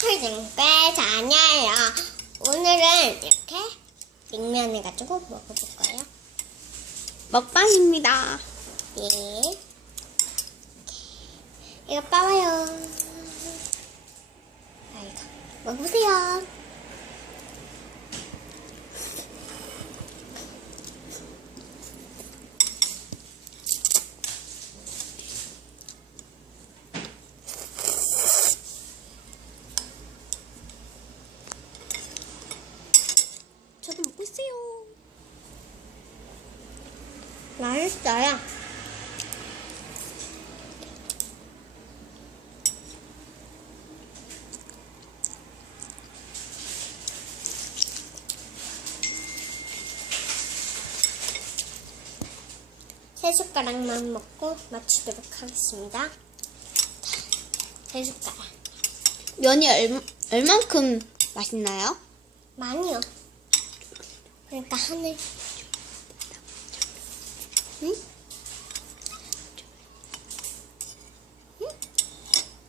토이등배 자녀예요. 오늘은 이렇게 냉면 해가지고 먹어볼 거예요. 먹방입니다. 예. 이거 빠봐요. 자, 이거 먹어보세요. 저도 먹고 있어요. 맛있어요. 세 숟가락만 먹고 마치도록 하겠습니다. 자, 세 숟가락. 면이 얼, 얼만큼 맛있나요? 많이요. 그러니까 하늘. 응?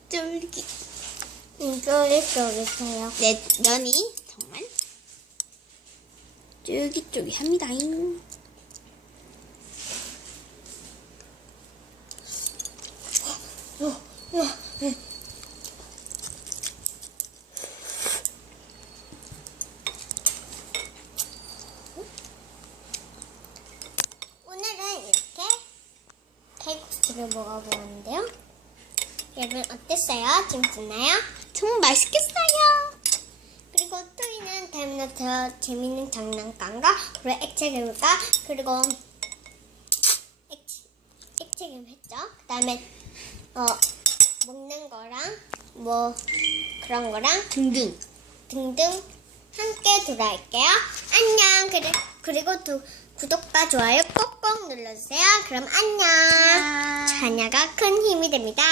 쫄깃. 이쪽에 쫄깃해요. 네, 면이 정말 쫄깃쫄깃합니다. 오늘은 이렇게 칼국수를 먹어보는데요. 여러분 어땠어요? 재밌었나요? 정말 맛있겠어요. 그리고 토이는 다음부터 재밌는 장난감과 그리고 액체금과 그리고 액체, 액체금 했죠. 그 다음에 어 먹는 거랑 뭐 그런 거랑 등등. 등등 함께 돌아올게요. 안녕. 그리, 그리고 두, 구독과 좋아요 꼭꼭 눌러주세요. 그럼 안녕. 아. 자녀가 큰 힘이 됩니다.